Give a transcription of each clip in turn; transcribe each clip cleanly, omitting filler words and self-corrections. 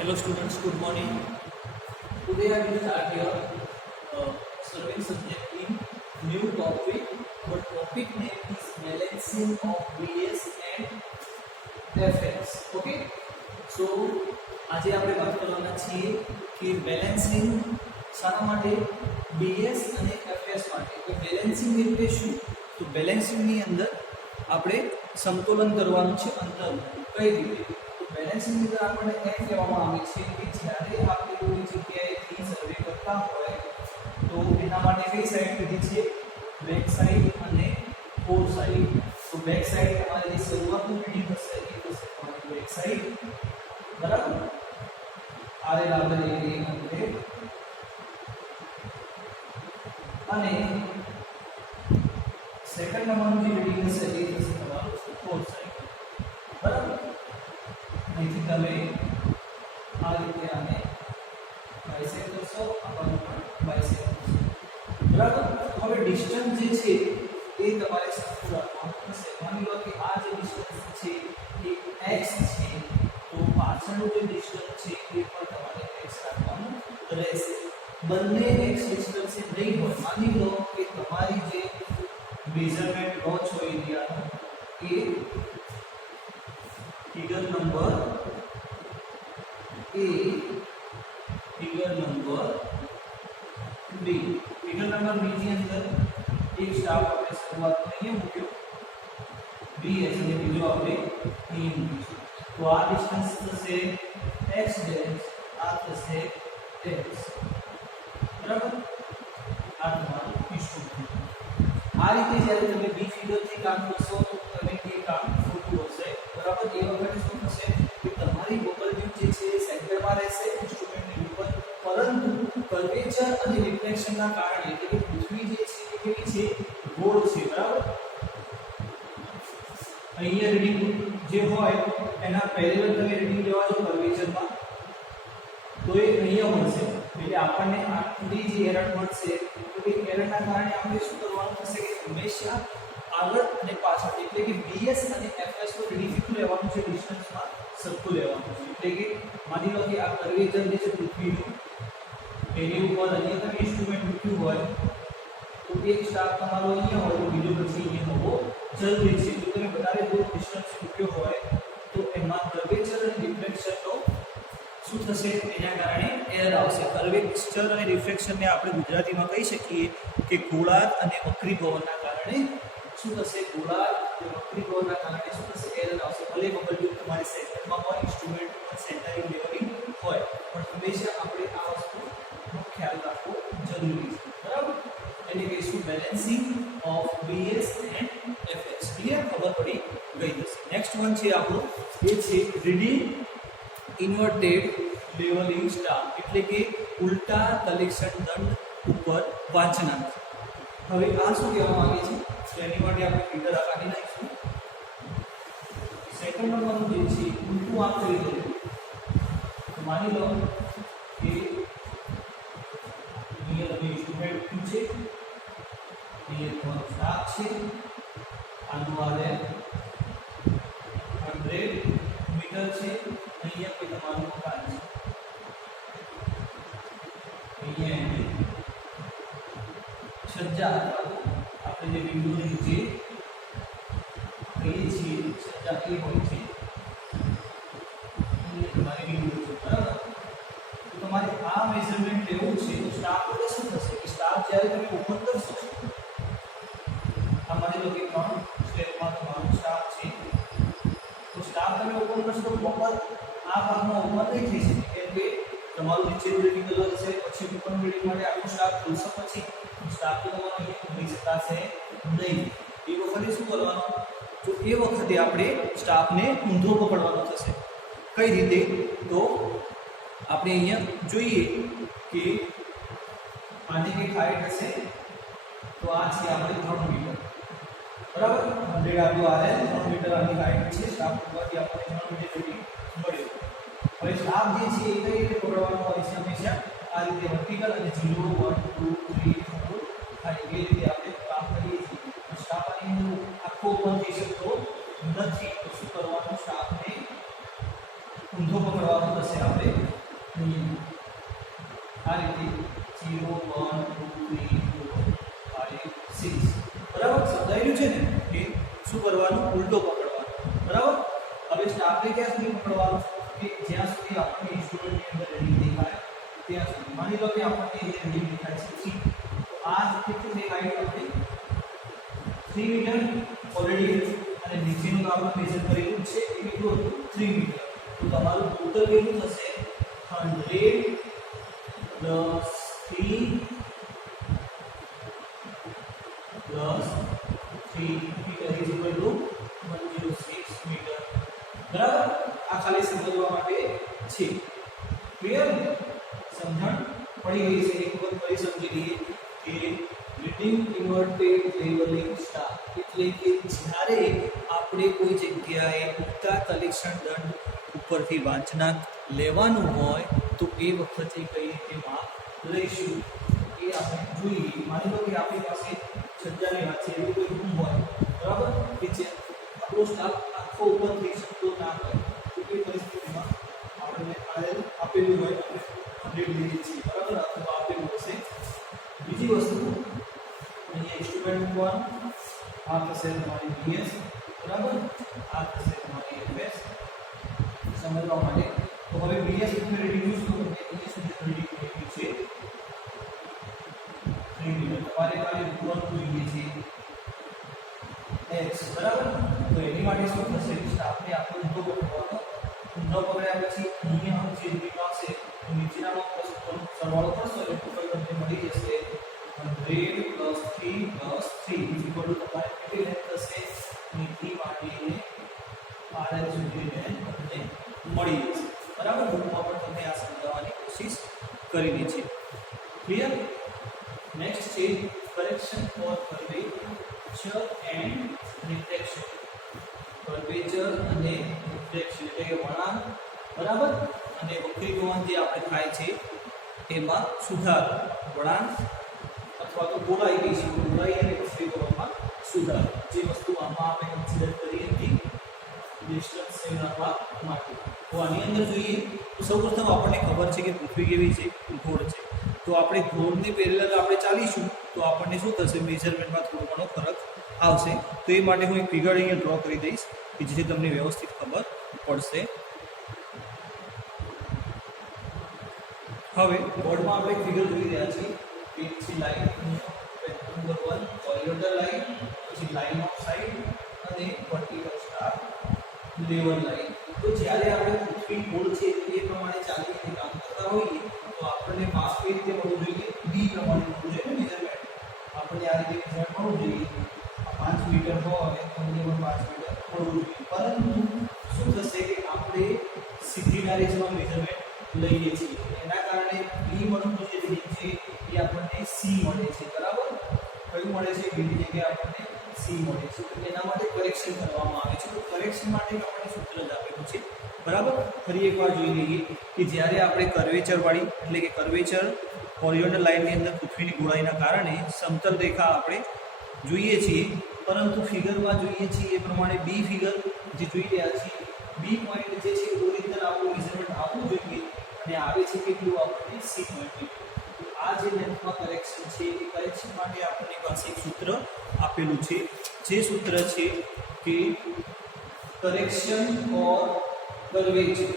Hello students, good morning. Today I will start here serving subject in new topic. But topic name is balancing of BS and FS. Okay. So આજે આપણે વાત કરવાના છીએ કે balancing શાના માટે BS અને FS માટે. તો બેલેન્સિંગ એટલે શું? તો બેલેન્સિંગ ની અંદર આપણે સંતુલન કરવાનું છે અંતર કઈ રીતે? બેલેન્સિંગ ની અંદર આપણને એમ કહેવામાં આવે છે કે જ્યારે આપણે કોઈ જગ્યાએથી સર્વે કરતા હોય તો એના માટે કઈ સાઈડ લીધી છે? બેક સાઈડ અને ફોર સાઈડ. તો બેક સાઈડ તમારી જે શરૂઆતનું રીડિંગ હશે એ થશે તમારી બેક સાઈડ, બરાબર. આરે આપણે એક અંતે અને સેકન્ડ નંબરનું જે રીડિંગ હશે એ થશે તમારું ફોર સાઈડ, બરાબર. અહીંથી તમે આ રીતે આને બાયસેક્ટ કરશો, આપણને પણ બાયસેક્ટ કરશો, બરાબર. હવે ડિસ્ટન્સ જે છે એ તમારે સરખું રાખવાનું થશે. માની લો કે આ જે ડિસ્ટન્સ છે એ x છે, તો પાછળનું જે ડિસ્ટન્સ છે એ પણ તમારે x રાખવાનું રહેશે. બંને x ડિસ્ટન્સ નહીં હોય, માની લો કે તમારી જે મેઝરમેન્ટ લો છો એરિયાનો એ figure number A, figure number B. Figure number B ની અંદર એક સ્ટાફ આપણે શરૂઆતમાં અહીંયા મૂક્યો bs અને બીજો આપણે અહીં મૂકીશું. તો આ ડિસ્ટન્સ થશે x ડેશ, આ થશે x, બરાબર. આ તમારું ડિસ્ટન્સ. આ રીતે જ્યારે તમે બી ફિગર થી કામ કરશો તો તમે તે કામ ખોટું હશે, બરાબર. એ વખતે શું થશે કે તમારી વોકલ ટ્યુબ જે છે એ સેન્ટરમાં રહેશે ઇન્સ્ટ્રુમેન્ટની ઉપર, પરંતુ કર્વેચર અને રિફ્લેક્શનના કારણે એટલે કે પૃથ્વી જે છે એ કેવી છે? ગોળ છે, બરાબર. અહીંયા રીડિંગ જે હોય એના પેરેલલ તમે રીડિંગ લેવા જો કર્વેચરમાં તો એ અહીંયા મળશે, એટલે આપણને આટલી જે એરર મળશે તો એ એરરના કારણે આપણે શું કરવાનું થશે કે હંમેશા આગળ અને પાછળ એટલે કે BS અને FS નું રીડિંગ કેટલું લેવાનું છે? ડિસ્ટન્સમાં સરખું લેવાનું છે. એટલે કે માની લો કે આ કર્વેચર જે છે પૃથ્વીનું, એની ઉપર અહીંયા તમે ઇન્સ્ટ્રુમેન્ટ મૂક્યું હોય તો એક સ્ટાફ તમારો અહીંયા હોય તો બીજો પછી અહીંયા હોવો જરૂરી છે. જો તમે વધારે દૂર ડિસ્ટન્સ મૂક્યો હોય તો એમાં કર્વેચર અને રિફ્લેક્શનનો શું થશે? એના કારણે એરર આવશે. કર્વેચર અને રિફ્લેક્શનને આપણે ગુજરાતીમાં કહી શકીએ કે ગોળાર્ધ અને વક્રીભવનના કારણે શું થશે? ગોળાર્ધ અને વક્રીભવનના કારણે શું થશે? એરર આવશે. ભલે વોકલ ટ્યુબ તમારી સેન્ટરમાં હોય, ઇન્સ્ટ્રુમેન્ટ પણ સેન્ટરિંગ લેવલિંગ હોય, પણ હંમેશા આપણે આ વસ્તુનો ખ્યાલ રાખવો જરૂરી છે, બરાબર. એને કહીશું balancing of BS and FS. Clear? ખબર પડી ગઈ હશે. નેક્સ્ટ વન છે આપણું એ છે રીડિંગ ઇન્વર્ટેડ લેવલિંગ સ્ટાફ, એટલે કે ઉલટા કલેક્શન દંડ ઉપર વાંચનાંક. હવે આ શું કહેવા માંગે છે? એની માટે આપણે ફિગર કાઢી નાખીશું. સેકન્ડ નંબરનું જે છે ઉલટું આમ કરી દે. તો માની લો કે અહીંયા તમે ઇન્સ્ટ્રુમેન્ટ મૂક્યું છે, અહીંયા તમારો સ્ટાફ છે, આનું આરે 100 મીટર છે, અહીંયા કોઈ તમારું મકાન છે, અહીંયા છજ્જા આપણે જે વિન્ડોની નીચે કહીએ છીએ છજ્જા એ હોય છે, અહીંયા તમારી વિન્ડો છે, બરાબર. તો તમારે આ મેઝરમેન્ટ લેવું છે તો સ્ટાફ વડે શું થશે કે સ્ટાફ જ્યારે તમે ઓપન કરશો, આ માની લો કે 3 સ્ટેપમાં તમારો સ્ટાફ છે, તો સ્ટાફ તમે ઓપન કરશો તો પ્રોપર આ ભાગનો ઓપન નહીં થઈ શકે, કેમ કે તમારું નીચેનું રીડિંગ અલગ છે, પછી ઉપર રીડિંગ માટે આખું સ્ટાફ ખોલશો, પછી સ્ટાફ તો તમારો અહીંયા ખોલી શકાશે નહીં. એ વખતે શું કરવાનું? તો એ વખતે આપણે સ્ટાફને ઊંધો પકડવાનો થશે. કઈ રીતે? તો આપણે અહીંયા જોઈએ કે આની કંઈક હાઈટ હશે, તો આ છે આપણે 3 મીટર, બરાબર. 100 આપણું આરે 3 મીટર આની હાઈટ છે. સ્ટાફ પકડવાથી આપણને 3 મીટર રીડિંગ મળ્યું. હવે સ્ટાફ જે છે એ કઈ રીતે પકડવાનો હોય છે? હંમેશા આ રીતે વર્ટિકલ અને 0 1 2 3 4 5 એ રીતે આપણે કામ કરીએ છીએ. સ્ટાફ આની આખો ઓપન થઈ શકતો નથી, તો શું કરવાનું? સ્ટાફને ઊંધો પકડવાનો થશે આપણે આ રીતે 0 1 2 3 4 5 6 બરાબર સમજાયું છે ને કે શું કરવાનું ઉલટો પકડવાનો બરાબર હવે સ્ટાફને ક્યાં સુધી પકડવાનો કે જ્યાં સુધી આપણને ઇન્સ્ટ્રુમેન્ટની અંદર રીડિંગ દેખાય ત્યાં સુધી માની લો કે આપણને અહીંયા રીડિંગ દેખાય છે 3 તો આ કેટલું દેખાય આપણે 3 મીટર ઓલરેડી અને નીચેનું તો આપણે મેજર કરેલું છે એ કેટલું હતું 3 મીટર તો તમારું ટોટલ કેટલું થશે 100 plus 3 plus 3 metre is equal to 106 metre બરાબર આ ખાલી સમજવા માટે છે ક્લિયર સમજણ પડી ગઈ છે એક વખત ફરી સમજી લઈએ કે રીડિંગ ઇન્વર્ટેડ લેવલિંગ સ્ટાફ એટલે કે જ્યારે આપણે કોઈ જગ્યાએ ઉગતા કલેક્શન દંડ ઉપરથી વાંચનાંક લેવાનું હોય તો એ વખતે કઈ રીતે માપ લઈશું એ આપણે જોઈએ માની લો કે આપણી પાસે છજ્જાની વાત છે એવી કોઈ રૂમ હોય બરાબર કે જે આપણો સ્ટાફ આખો ઉપર થઈ શકતો ના હોય તો એ પરિસ્થિતિમાં આપણને આપેલું હોય આપણે 100 લઈએ છીએ બરાબર અથવા આપેલું હશે બીજી વસ્તુ અહીંયા ઇન્સ્ટ્રુમેન્ટ મૂકવાનું આ થશે તમારી બીએસ બરાબર આ થશે તમારી એફએસ સમજવા માટે તો હવે બીએસ એટલે રિડ્યુસ કરો કે અહીંયા સુધી રીડિંગ થઈ ગયું છે 3 મીટર તમારે ખાલી મૂકવાનું જોઈએ છે x બરાબર તો એની માટે શું થશે સ્ટાફને આપણે ઊંધો પકડવાનો ઊંધો પકડ્યા પછી અહીંયા જે રીડિંગ આવશે તો નીચેનાનો સરવાળો કરશો એટલે ટોટલ તમને મળી જશે 100 plus 3 plus 3 is equal to તમારે કેટલી લેન્થ થશે નીચે માંડીને આર સુધી લેન્થ તમને મળી જશે બરાબર રૂપમાં પણ તમને આ સમજાવવાની કોશિશ કરી છે ક્લિયર નેક્સ્ટ છે correction for curvature and reflection curvature અને રિફ્લેક્શન એટલે કે વળાંક બરાબર અને વક્રીભવન જે આપણે થાય છે એમાં સુધાર વળાંક અથવા તો ગોળાઈ કહી શકું ગોળાઈ અને વક્રીભવનમાં સુધાર જે વસ્તુ આમાં આપણે કન્સિડર કરી હતી ડિસ્ટન્સ સેવ રાખવા માટે તો આની અંદર જોઈએ તો સૌપ્રથમ આપણને ખબર છે કે પૃથ્વી કેવી છે ગોળ છે તો આપણે ગોળની પેરેલલ આપણે ચાલીશું તો આપણને શું થશે મેઝરમેન્ટમાં થોડો ઘણો ફરક આવશે તો એ માટે હું એક ફિગર અહીંયા ડ્રો કરી દઈશ કે જેથી તમને વ્યવસ્થિત ખબર પડશે હવે બોર્ડમાં આપણે ફિગર જોઈ રહ્યા છીએ કે છે લાઈન નંબર 1 હોરિઝોન્ટલ લાઈન પછી લાઈન ઓફ સાઇડ અને વર્ટિકલ સ્ટાર લેવલ લાઈન તો જ્યારે આપણે પૃથ્વી ગોળ છે એ પ્રમાણે ચાલીને કામ કરતા હોઈએ તો આપણને માપ કઈ રીતે મળવું જોઈએ બી પ્રમાણે મળવું જોઈએ મેઝરમેન્ટ આપણને આ રીતે મેઝરમેન્ટ મળવું જોઈએ 5 મીટર હોય અને તમને પણ 5 મીટર મળવું જોઈએ પરંતુ શું થશે કે આપણે સીધી ડાયરેક્શનમાં મેઝરમેન્ટ લઈએ છીએ એના કારણે બી મળતું જે રીડિંગ છે એ આપણને સી મળે છે બરાબર કયું મળે છે બીની જગ્યાએ આપણને સી મળે છે તો એના માટે કરેક્શન કરવામાં આવે છે તો કરેક્શન માટે આપણને સૂત્ર જ આપેલું છે બરાબર ફરી એકવાર જોઈ લઈએ કે જ્યારે આપણે કર્વેચરવાળી એટલે કે કર્વેચર હોરિઝોન્ટલ લાઇનની અંદર પૃથ્વીની ગોળાઈના કારણે સમતલ રેખા આપણે જોઈએ છીએ પરંતુ ફિગરમાં જોઈએ છીએ એ પ્રમાણે બી ફિગર જે જોઈ રહ્યા છીએ બી પોઈન્ટ જે છે ઓરિજિનલ આપણું મેઝરમેન્ટ આવવું જોઈએ અને આવે છે કેટલું આપણને સી પોઈન્ટ આ જે લેન્થમાં કરેક્શન છે એ કરેક્શન માટે આપણી પાસે એક સૂત્ર આપેલું છે જે સૂત્ર છે કે કરેક્શન ઓર કર્વેચર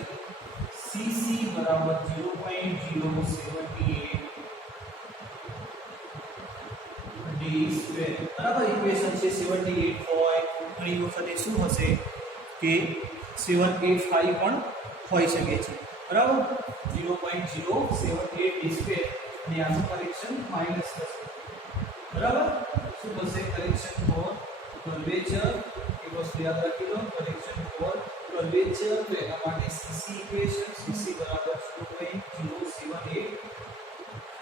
સીસી બરાબર 0.078 ડી સ્ક્વેર બરાબર ઇક્વેશન છે 78 હોય ઘણી વખતે શું હશે કે 785 પણ હોઈ શકે છે બરાબર 0.078 ડી સ્ક્વેર અને આનું કરેક્શન માઈનસ થશે બરાબર શું થશે કરેક્શન ફોર કર્વેચર એ વસ્તુ યાદ રાખી લો કરેક્શન ફોર કર્વેચર તો એના માટે સીસી ઇક્વેશન સીસી બરાબર 0.078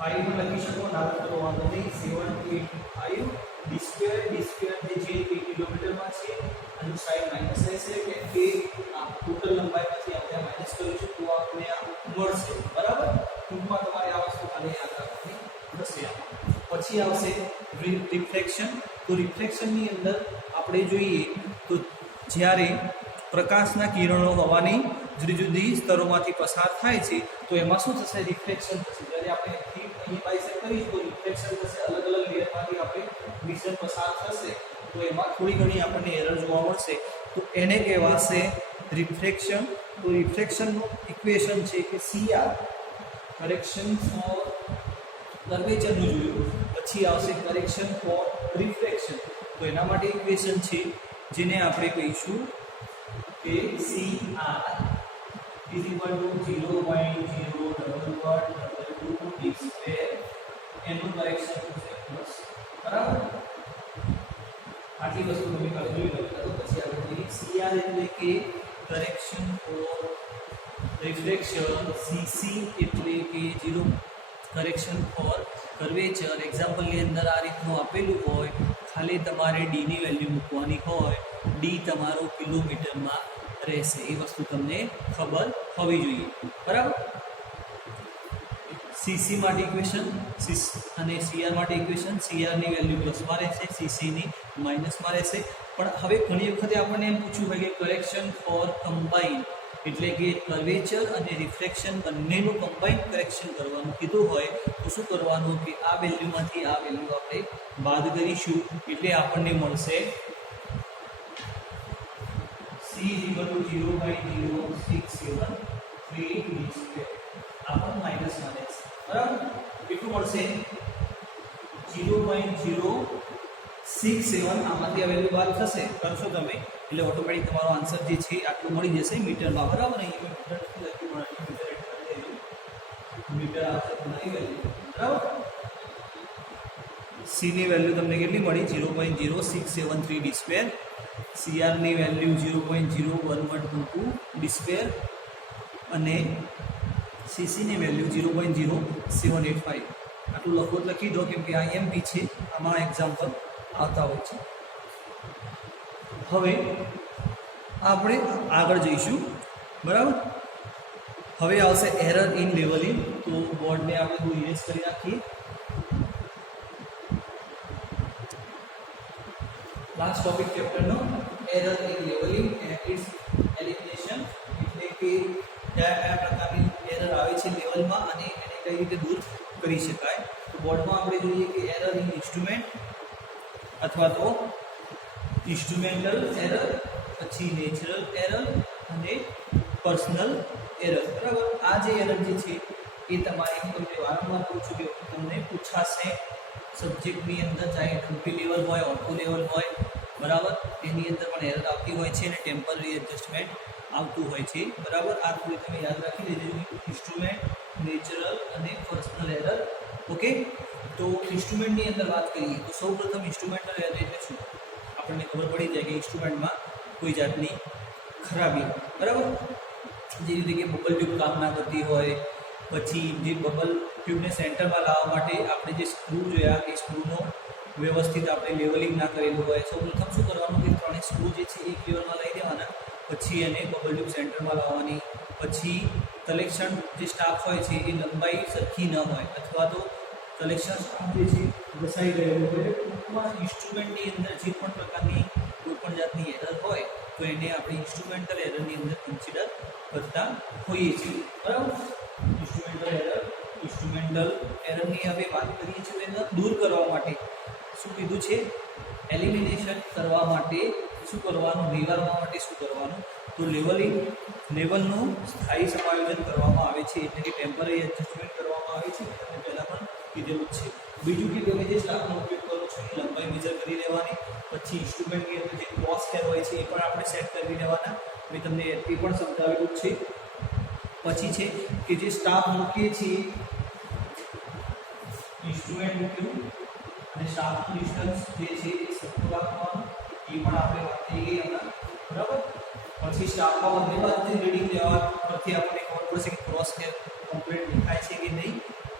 5 માં લખી શકો ના તો વાંધો નહીં 785 ડી સ્ક્વેર જે કિલોમીટરમાં છે અને સાઈડ માઈનસ થશે કે આ ટોટલ લંબાઈમાંથી આપણે માઈનસ કરીશું તો આપણે આ મળશે બરાબર ટૂંકમાં તમારે આ વસ્તુ ખાલી યાદ રાખવાની થશે પછી આવશે રિફ્લેક્શન તો રિફ્લેક્શનની અંદર આપણે જોઈએ તો જ્યારે પ્રકાશના કિરણો હવાની જુદી જુદી સ્તરોમાંથી પસાર થાય છે તો એમાં શું થશે રિફ્લેક્શન થશે જ્યારે આપણે અહીં બાયસેક્ટ કરીશું તો રિફ્લેક્શન થશે અલગ અલગ લેયરમાંથી આપણે વિઝન પસાર થશે તો એમાં થોડી ઘણી આપણને એરર જોવા મળશે તો એને કહેવાશે રિફ્લેક્શન તો રિફ્લેક્શનનું ઇક્વેશન છે કે CR કરેક્શન ફોર કર્વેચરનું જોયું પછી આવશે કરેક્શન ફોર રિફ્લેક્શન તો એના માટે ઇક્વેશન છે જેને આપણે કહીશું કે CR is equal to 0.01122 d square એનું કરેક્શન થશે પ્લસ બરાબર આટલી વસ્તુ તમે જોઈ લો તો પછી આપણે CR એટલે કે કરેક્શન ફોર રિફ્લેક્શન CC એટલે કે 0 કરેક્શન ફોર કર્વેચર એક્ઝામ્પલની અંદર આ રીતનું આપેલું હોય ખાલી તમારે d ની વેલ્યુ મૂકવાની હોય d તમારો કિલોમીટરમાં રહેશે એ વસ્તુ તમને ખબર હોવી જોઈએ બરાબર CC માટે ઇક્વેશન અને CR માટે ઇક્વેશન CR ની વેલ્યુ પ્લસમાં રહેશે CC ની માઇનસમાં રહેશે પણ હવે ઘણી વખતે આપણને એમ પૂછ્યું હોય કે કરેક્શન ફોર કમ્બાઇન એટલે કે કર્વેચર અને રિફ્લેક્શન બંનેનું કમ્બાઇન કરેક્શન કરવાનું કીધું હોય તો શું કરવાનું કે આ વેલ્યુમાંથી આ વેલ્યુ આપણે બાદ કરીશું એટલે આપણને મળશે C is equal to 0.0673 d square આપણ માઈનસમાં રહેશે બરાબર કેટલું મળશે 0.067 આમાંથી આ વેલ્યુ બાદ થશે કરશો તમે એટલે ઓટોમેટિક તમારો આન્સર જે છે આટલું મળી જશે મીટરમાં બરાબર અહીં મીટર આવશે તમારી વેલ્યુ બરાબર C ની વેલ્યુ તમને કેટલી મળી 0.0673 d સ્ક્વેર CR ની વેલ્યુ 0.01122 d સ્ક્વેર અને CC ની વેલ્યુ 0.0785 આટલું લખો લખી દો કેમ કે આ IMP છે આમાં એક્ઝામ્પલ આવતા હોય છે હવે આપણે આગળ જઈશું બરાબર હવે આવશે એરર ઇન લેવલિંગ તો બોર્ડને આપણે થોડું ઇરેઝ કરી નાખીએ લાસ્ટ ટોપિક ચેપ્ટરનો error in levelling and its elimination એટલે કે કયા પ્રકારની એરર આવે છે લેવલમાં અને એને કઈ રીતે દૂર કરી શકાય તો બોર્ડમાં આપણે જોઈએ કે એરર ઇન ઇન્સ્ટ્રુમેન્ટ અથવા તો ઇન્સ્ટ્રુમેન્ટલ એરર પછી નેચરલ એરર અને પર્સનલ એરર બરાબર આ જે એરર જે છે એ તમારે હું તમને વારંવાર કહું છું કે તમને પૂછાશે સબ્જેક્ટની અંદર ચાહે ડમ્પી લેવલ હોય ઓટો લેવલ હોય બરાબર એની અંદર પણ એરર આવતી હોય છે અને ટેમ્પરરી એડજસ્ટમેન્ટ આવતું હોય છે બરાબર આ થોડી તમે યાદ રાખી લેજો ઇન્સ્ટ્રુમેન્ટ નેચરલ અને પર્સનલ એરર ઓકે તો ઇન્સ્ટ્રુમેન્ટની અંદર વાત કરીએ તો સૌપ્રથમ ઇન્સ્ટ્રુમેન્ટલ એરર એટલે શું આપણને ખબર પડી જાય કે ઇન્સ્ટ્રુમેન્ટમાં કોઈ જાતની ખરાબી બરાબર જે રીતે કે બબલ ટ્યુબ કામ ના કરતી હોય પછી જે બબલ ટ્યુબને સેન્ટરમાં લાવવા માટે આપણે જે સ્ક્રૂ જોયા એ સ્ક્રૂનો વ્યવસ્થિત આપણે લેવલિંગ ના કરેલું હોય સૌપ્રથમ શું કરવાનું કે ત્રણેય સ્ક્રૂ જે છે એક લેવલમાં લઈ દેવાના પછી એને બબલ ટ્યુબ સેન્ટરમાં લાવવાની પછી કલેક્શન જે સ્ટાફ હોય છે એ લંબાઈ સરખી ન હોય અથવા તો કલેક્શન સ્ટાફ જે છે ઘસાઈ ગયેલું હોય ટૂંકમાં ઇન્સ્ટ્રુમેન્ટની અંદર જે પણ પ્રકારની કોઈ પણ જાતની એરર હોય તો એને આપણે ઇન્સ્ટ્રુમેન્ટલ એરરની અંદર કન્સિડર કરતા હોઈએ છીએ બરાબર ઇન્સ્ટ્રુમેન્ટલ એરરની હવે વાત કરીએ છીએ એને દૂર કરવા માટે શું કીધું છે એલિમિનેશન કરવા માટે શું કરવાનું નિવારવા માટે શું કરવાનું તો લેવલનું સ્થાયી સમાયોજન કરવામાં આવે છે એટલે કે ટેમ્પરરી એડજસ્ટમેન્ટ કરવામાં આવે છે તમે પહેલાં પણ કીધેલું જ છે બીજું કે તમે જે સ્ટાફનો ઉપયોગ કરો છો એ લંબાઈ મેજર કરી લેવાની પછી ઇન્સ્ટ્રુમેન્ટની અંદર જે ક્રોસ હેર હોય છે એ પણ આપણે સેટ કરી લેવાના મેં તમને એ પણ સમજાવેલું જ છે પછી છે કે જે સ્ટાફ મૂકીએ છીએ ઇન્સ્ટ્રુમેન્ટ મૂક્યું અને સ્ટાફનું ડિસ્ટન્સ જે છે એ સરખું રાખવાનું એ પણ આપણે વાત થઈ ગઈ હમણાં બરાબર પછી સ્ટાફમાં બંને બાજુથી રીડિંગ લેવા પરથી આપણને ખબર પડશે કે ક્રોસ હેર કમ્પ્લીટ દેખાય છે કે નહીં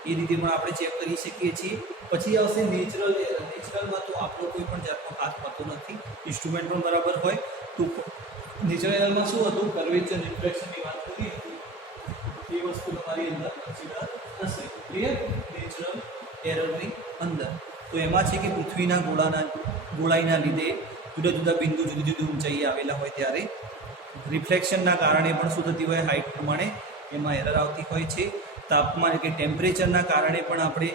એ રીતે પણ આપણે ચેક કરી શકીએ છીએ પછી આવશે નેચરલ એરર નેચરલમાં તો આપણો કોઈ પણ જાતનો હાથ હોતો નથી ઇન્સ્ટ્રુમેન્ટ પણ બરાબર હોય તો નેચરલ એરરમાં શું હતું કર્વેચર રિફ્લેક્શનની વાત કરી હતી એ વસ્તુ તમારી અંદર કન્સિડર થશે ક્લિયર નેચરલ એરરની અંદર તો એમાં છે કે પૃથ્વીના ગોળાઈના લીધે જુદા જુદા બિંદુ જુદી જુદી ઊંચાઈએ આવેલા હોય ત્યારે રિફ્લેક્શનના કારણે પણ શું થતી હોય, હાઇટ પ્રમાણે એમાં એરર આવતી હોય છે. તાપમાન કે ટેમ્પરેચરના કારણે પણ આપણે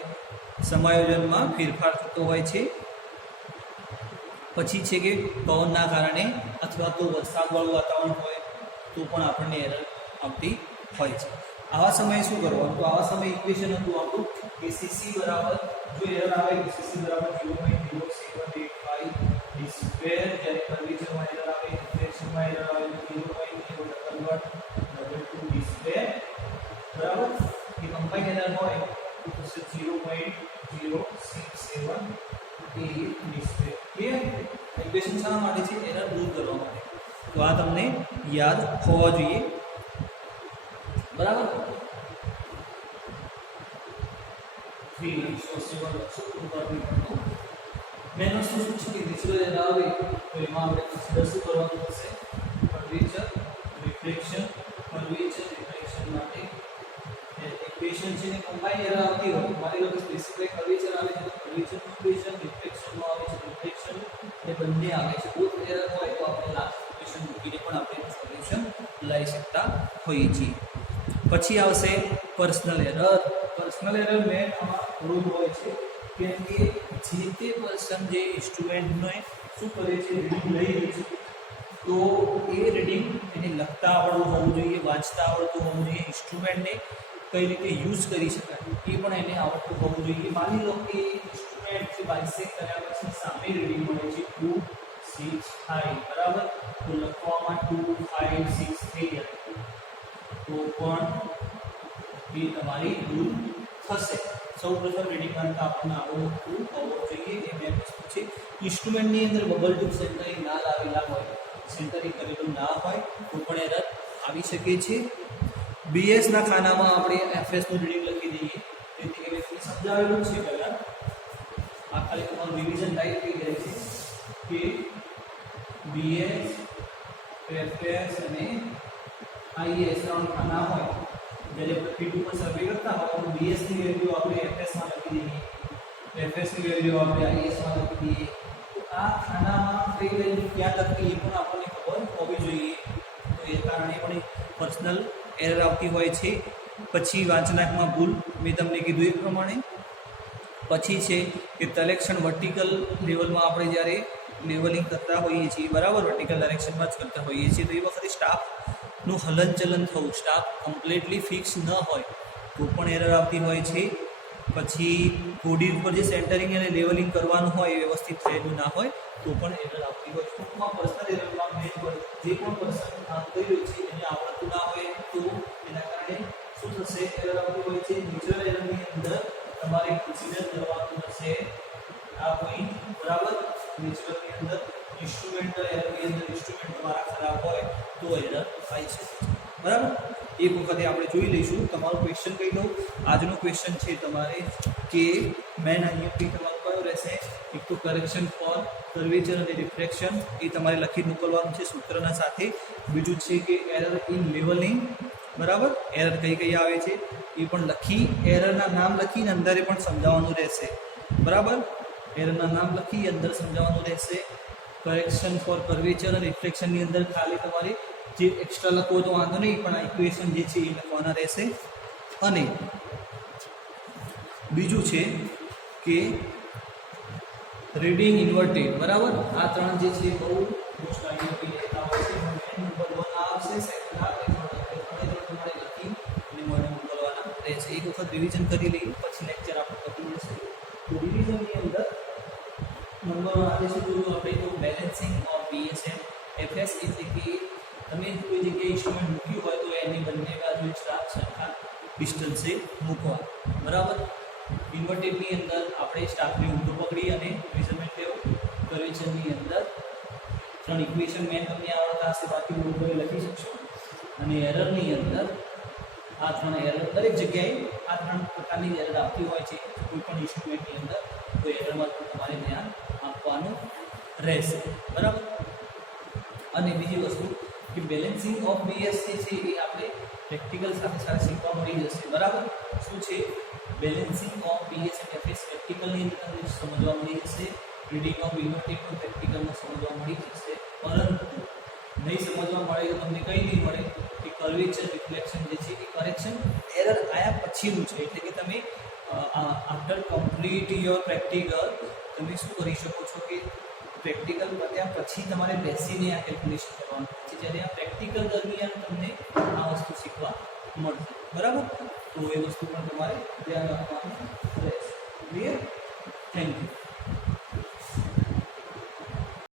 સમાયોજનમાં ફેરફાર થતો હોય છે. પછી છે કે પવનના કારણે અથવા તો વરસાદવાળું વાતાવરણ હોય તો પણ આપણને એરર આવતી હોય છે. આવા સમયે શું કરવાનું? તો આવા સમયે ઇક્વેશન હતું આપણું કે સીસી બરાબર, જો એરર આવે તો સીસી બરાબર 0.0785 ડી સ્ક્વેર, જ્યારે કર્વેચરમાં એરર આવે, રિફ્લેક્શનમાં એરર આવે તો 0.0 ડી સ્ક્વેર બરાબર. એ કમ્બાઈન એરર હોય તો થશે 0.0678 ડી સ્ક્વેર. ક્લિયર? ઇક્વેશન શા માટે છે? એરર દૂર કરવા માટે. તો આ તમને યાદ હોવા જોઈએ, બરાબર. 3 મેન વસ્તુ શું છે કે નેચરલ એરર આવે તો એમાં આપણે કન્સિડર શું કરવાનું થશે? કર્વેચર, રિફ્લેક્શન, કર્વેચર, રિફ્લેક્શન માટે ઇક્વેશન છે ને કમ્બાઈન એરર આવતી હોય, માની લો કે સ્પેસિફિક કર્વેચર આવે છે તો કર્વેચર ઇક્વેશન, રિફ્લેક્શન આવે છે રિફ્લેક્શન, એ બંને આવે છે. બોથ એરર હોય તો આપણે લાસ્ટ ઇક્વેશન મૂકીને પણ આપણે સોલ્યુશન લઈ શકતા હોઈએ છીએ. પછી આવશે પર્સનલ એરર. પર્સનલ એરર મેન આમાં રૂલ હોય છે કેમ કે જે તે પર્સન જે ઇન્સ્ટ્રુમેન્ટને શું કરે છે, રીડિંગ લઈ રહી છે, તો એ રીડિંગ એને લખતા આવડવું હોવું જોઈએ, વાંચતા આવડતું હોવું જોઈએ, ઇન્સ્ટ્રુમેન્ટને કઈ રીતે યુઝ કરી શકાય એ પણ એને આવડતું હોવું જોઈએ. માની લો કે ઇન્સ્ટ્રુમેન્ટ જે બાયસેક્ટ કર્યા પછી સામે રીડિંગ મળે છે 265 બરાબર, તો લખવામાં 256 થઈ જાય તો પણ એ તમારી ભૂલ થશે. સૌપ્રથમ રીડિંગ કરતા આપણને આવડતું હોવું જોઈએ, એ મેન વસ્તુ છે. ઇન્સ્ટ્રુમેન્ટની અંદર બબલ ટ્યુબ સેન્ટરિંગ ના લાવેલા હોય, સેન્ટરિંગ કરેલું ના હોય તો પણ એરર આવી શકે છે. બીએસના ખાનામાં આપણે એફએસનું રીડિંગ લખી દઈએ, તેથી કે મેં સમજાવેલું છે પહેલાં. આ ખાલી તમારું રિવિઝન ટાઈપ થઈ જાય છે કે બીએસ, એફએસ અને આઈએસ ત્રણ ખાના હોય. જ્યારે આપણે ફીટ ઉપર સર્વે કરતા હોય તો બીએસની વેલ્યુ આપણે એફએસમાં લખી દઈએ, એફએસની વેલ્યુ આપણે આઈએસમાં લખી દઈએ. તો આ ખાનામાં કઈ વેલ્યુ ક્યાં લખવી એ પણ આપણને ખબર હોવી જોઈએ, તો એ કારણે પણ પર્સનલ એરર આવતી હોય છે. પછી વાંચનાકમાં ભૂલ મેં તમને કીધું એ પ્રમાણે. પછી છે કે તલેક્ષણ વર્ટિકલ લેવલમાં આપણે જ્યારે લેવલિંગ કરતા હોઈએ છીએ, બરાબર, વર્ટિકલ ડાયરેક્શનમાં જ કરતા હોઈએ છીએ, તો એ વખતે સ્ટાફનું હલનચલન થવું, સ્ટાફ કમ્પ્લીટલી ફિક્સ ન હોય તો પણ એરર આવતી હોય છે. પછી બોડી ઉપર જે સેન્ટરિંગ અને લેવલિંગ કરવાનું હોય એ વ્યવસ્થિત થયેલું ના હોય તો પણ એરર આવતી હોય. ટૂંકમાં પર્સનલ એરરમાં મેન જે પણ પર્સન કામ કરી રહ્યું છે એને આવડતું ના હોય તો એના કારણે શું થશે? એરર આવતી હોય છે. નેચરલ એરરની અંદર તમારે કન્સિડર કરવાનું થશે આ પોઈન્ટ, બરાબર. નેચરલની અંદર ઇન્સ્ટ્રુમેન્ટલ એરરની અંદર ઇન્સ્ટ્રુમેન્ટ તમારા ખરાબ હોય તો એરર થાય છે, બરાબર. એક વખતે આપણે જોઈ લઈશું. તમારું ક્વેશ્ચન કહી દઉં. આજનો ક્વેશ્ચન છે તમારે કે મેન આઈએમપી તમારું કયો રહેશે? એક તો કરેક્શન ફોર કર્વેચર અને રિફ્લેક્શન, એ તમારે લખી મોકલવાનું છે સૂત્રના સાથે. બીજું છે કે એરર ઇન લેવલિંગ, બરાબર, એરર કઈ કઈ આવે છે એ પણ લખી, એરરના નામ લખીને અંદરે પણ સમજાવવાનું રહેશે, બરાબર. એરરના નામ લખી અંદર સમજાવવાનું રહેશે. કરેક્શન ફોર કર્વેચર અને રિફ્લેક્શનની અંદર ખાલી તમારે જે એક્સ્ટ્રા લખવો તો વાંધો નહીં, પણ આ ઇક્વેશન જે છે એ લખવાના રહેશે. અને બીજું છે કે રીડિંગ ઇન્વર્ટેડ, બરાબર. આ ત્રણ જે છે બહુ મોસ્ટ આઈએમપી લેતા હોય છે. નંબર 1 આવશે, સેકન્ડ આ તમારે લખી અને મને મોકલવાના રહેશે. એક વખત રિવિઝન કરી લઈએ પછી લેક્ચર આપણે પતી જશે. તો રિવિઝનની અંદર નંબર 1 આજે શું જોયું આપણે? તો બેલેન્સિંગ ઓફ બીએસએમ એફએસ, એટલે કે તમે કોઈ જગ્યાએ ઇન્સ્ટ્રુમેન્ટ મૂક્યું હોય તો એની બંને બાજુ એક સ્ટાફ સરખા ડિસ્ટન્સે મૂકવા, બરાબર. ઇન્વર્ટેડની અંદર આપણે સ્ટાફને ઊંધો પકડી અને મેઝરમેન્ટ લેવું. કર્વેચરની અંદર ત્રણ ઇક્વેશન મેન તમને આવડતા હશે, બાકી ઊંધો લખી શકશો. અને એરરની અંદર આ ત્રણ એરર દરેક જગ્યાએ આ ત્રણ પ્રકારની એરર આવતી હોય છે કોઈ પણ ઇન્સ્ટ્રુમેન્ટની અંદર, તો એરરમાં તમારે ધ્યાન આપવાનું રહેશે, બરાબર. અને બીજી વસ્તુ કે બેલેન્સિંગ ઓફ બીએસ જે છે એ આપણે પ્રેક્ટિકલ સાથે સાથે શીખવા મળી જશે, બરાબર. શું છે બેલેન્સિંગ ઓફ બીએસ અને એફએસ? પ્રેક્ટિકલની અંદર તમને સમજવા મળી જશે. રીડિંગ ઓફ ઇન્વર્ટેડ પણ પ્રેક્ટિકલમાં સમજવા મળી જશે. પરંતુ નહીં સમજવા મળે તો તમને કંઈ નહીં મળે કે કર્વેચર રિફ્લેક્શન જે છે એ કરેક્શન એરર આયા પછીનું છે, એટલે કે તમે આફ્ટર કમ્પ્લીટ યોર પ્રેક્ટિકલ તમે શું કરી શકો છો કે પ્રેક્ટિકલ પત્યા પછી તમારે બેસીને આ કેલ્ક્યુલેશન કરવાનું છે, જ્યારે આ પ્રેક્ટિકલ દરમિયાન તમને આ વસ્તુ શીખવા મળશે, બરાબર? તો એ વસ્તુ પણ તમારે ધ્યાન રાખવાનું રહેશે. ક્લિયર? Thank you.